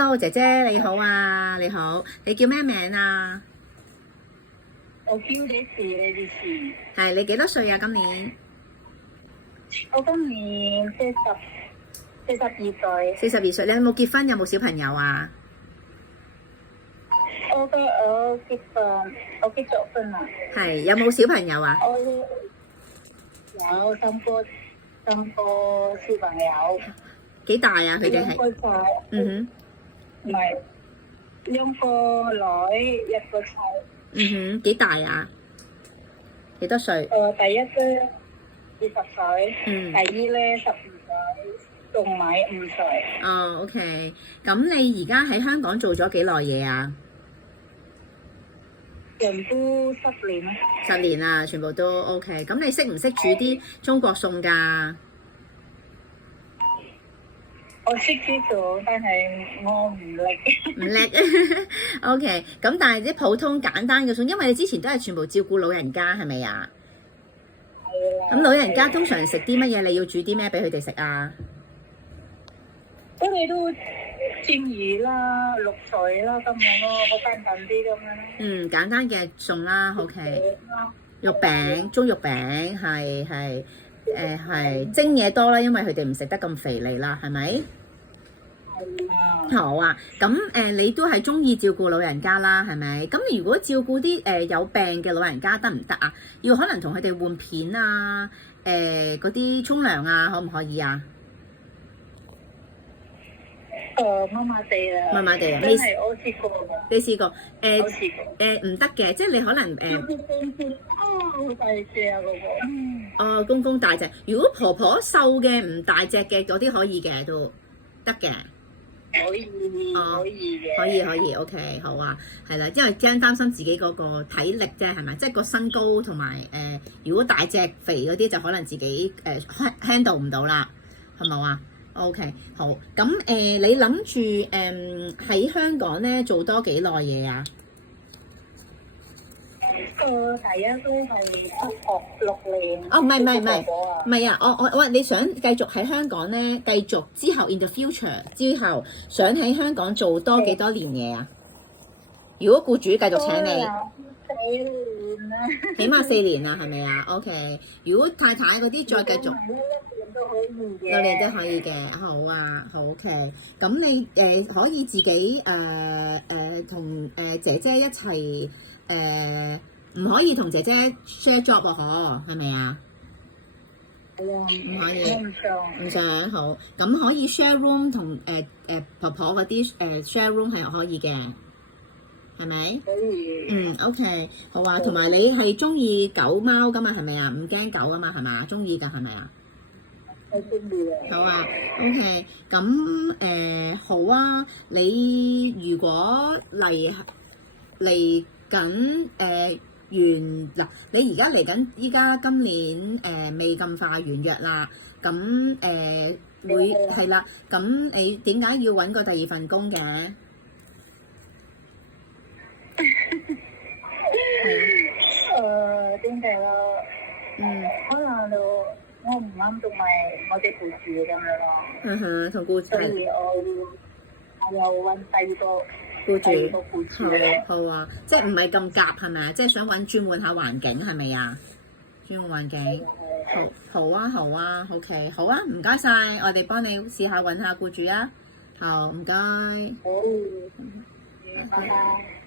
Hello， 姐姐你好啊，你好，你叫咩名啊？我叫你是你哋是。係你幾多歲啊？今年我今年42歲。42歲，你有冇結婚？有冇小朋友啊？我結咗婚啦。係有冇小朋友啊？我有三個小朋友。幾大啊？佢哋兩係個仔，嗯唔係兩個女，一個仔。哼，幾大啊？幾多歲？第一咧20歲，嗯第二咧12歲，仲埋5歲。哦，OK，咁你而家喺香港做咗幾耐嘢啊？全部10年啦。 10年啦，全部都 OK。咁你識唔識煮啲中國餸㗎？我識煮，但係我唔叻。唔叻，OK。咁但係啲普通簡單嘅餸，因為你之前都係全部照顧老人家，係咪啊？係啦。咁老人家通常食啲乜嘢？你要煮啲咩俾佢哋食啊？佢哋都煎魚啦、滷水啦咁樣咯，好簡單啲咁樣。嗯，簡單嘅餸啦，OK。肉餅、中肉餅係蒸嘢多啦，因為佢哋唔食得咁肥膩啦，係咪？係啊。好啊，咁你都係中意照顧老人家啦，係咪？咁如果照顧啲有病嘅老人家得唔得啊？要可能同佢哋換片啊，嗰啲沖涼啊，可唔可以啊？麻麻地啦。麻麻地啊？真係我試過㗎。你試過？我試過。唔得嘅，即係你可能好大隻啊嗰個。公公大隻。如果婆婆瘦嘅唔大隻嘅嗰啲可以嘅都得嘅。可以嘅。可以 OK 好啊，係啦，因為驚擔心自己嗰個體力啫，係咪？即係個身高同埋如果大隻肥嗰啲就可能自己handle 唔到啦，係咪啊？OK 好，咁你諗住喺香港咧做多幾耐嘢啊？第一都係出學6年。哦，唔係啊！我你想繼續喺香港咧，繼續之後 in the future 之後，想喺香港做多幾多年嘢啊？如果僱主繼續請你4年啦。起碼4年啦，係咪啊？OK，如果太太嗰啲再繼續6年都可以嘅。6年都可以嘅，好啊，好 OK。咁你可以自己同姐姐一齊唔可以同姐姐 share job 喎，係咪啊？係啊。唔可以。我唔想。唔想好，咁可以 share room 同婆婆嗰啲share room 係可以嘅，係咪？可以。OK，好啊。同埋你係中意狗貓噶嘛？係咪啊？唔驚狗噶嘛？係咪啊？中意㗎係咪啊？我中意啊。好啊，OK，咁好啊。你如果嚟緊完嗱，你而家嚟緊，依家今年未咁快完約啦，咁會係啦。咁你點解要揾個第二份工嘅？點解咯？可能我唔啱同埋我哋僱主咁樣咯。同僱主。所以我又揾第二個僱主。好啊，即係唔係咁夾係咪啊？即係想轉換下環境係咪啊？轉換環境，好啊 ，OK， 好啊，唔該晒，我哋幫你試下揾下僱主啊。好，唔該。好，拜拜。